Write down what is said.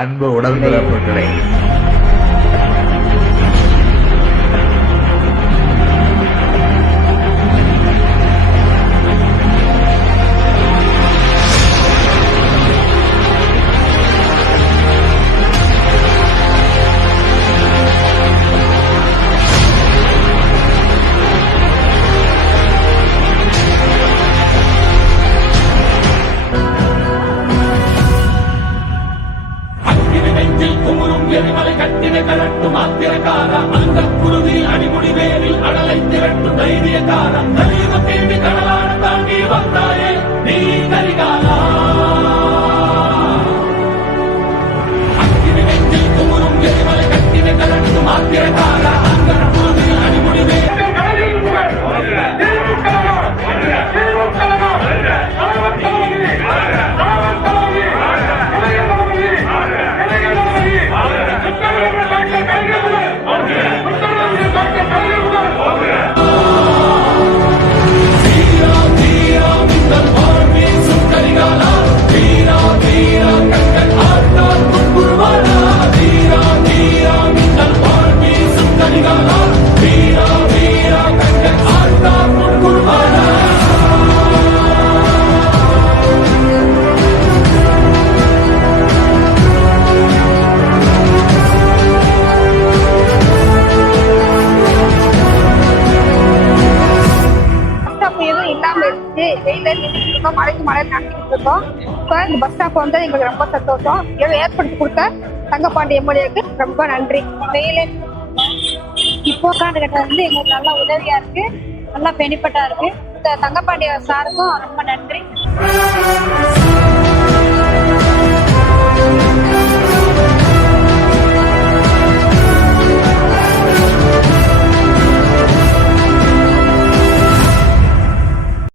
அன்பு உடன்பிறப்புகளே, எரிமலை கட்டின கலட்டும் ஆத்திரக்கார அந்த குருவி அடிமுடி வேரில் அடலை திரட்டும் தைரியக்கார கலியுக தேடி கடலான தாண்டி வந்தாயே நீ கரிகாலா. அக்கினி நெஞ்சில் குமுறும் எரிமலை கட்டின கலட்டும் ஆத்திரக்கார அந்த குருவி அடிமுடி வேரில் மழைக்கு மழை நடத்திக்கிட்டு இருக்கோம். இப்போ இந்த பஸ் ஸ்டாப் வந்து எங்களுக்கு ரொம்ப சந்தோஷம். ஏற்படுத்தி கொடுத்த தங்கப்பாண்டி எம்எல்ஏக்கு ரொம்ப நன்றி. இப்போ உட்காந்துக்கிட்ட வந்து எங்களுக்கு நல்லா உதவியா இருக்கு, நல்லா பெனிஃபிட்டா இருக்கு. இந்த தங்கப்பாண்டி சாருக்கும் ரொம்ப நன்றி.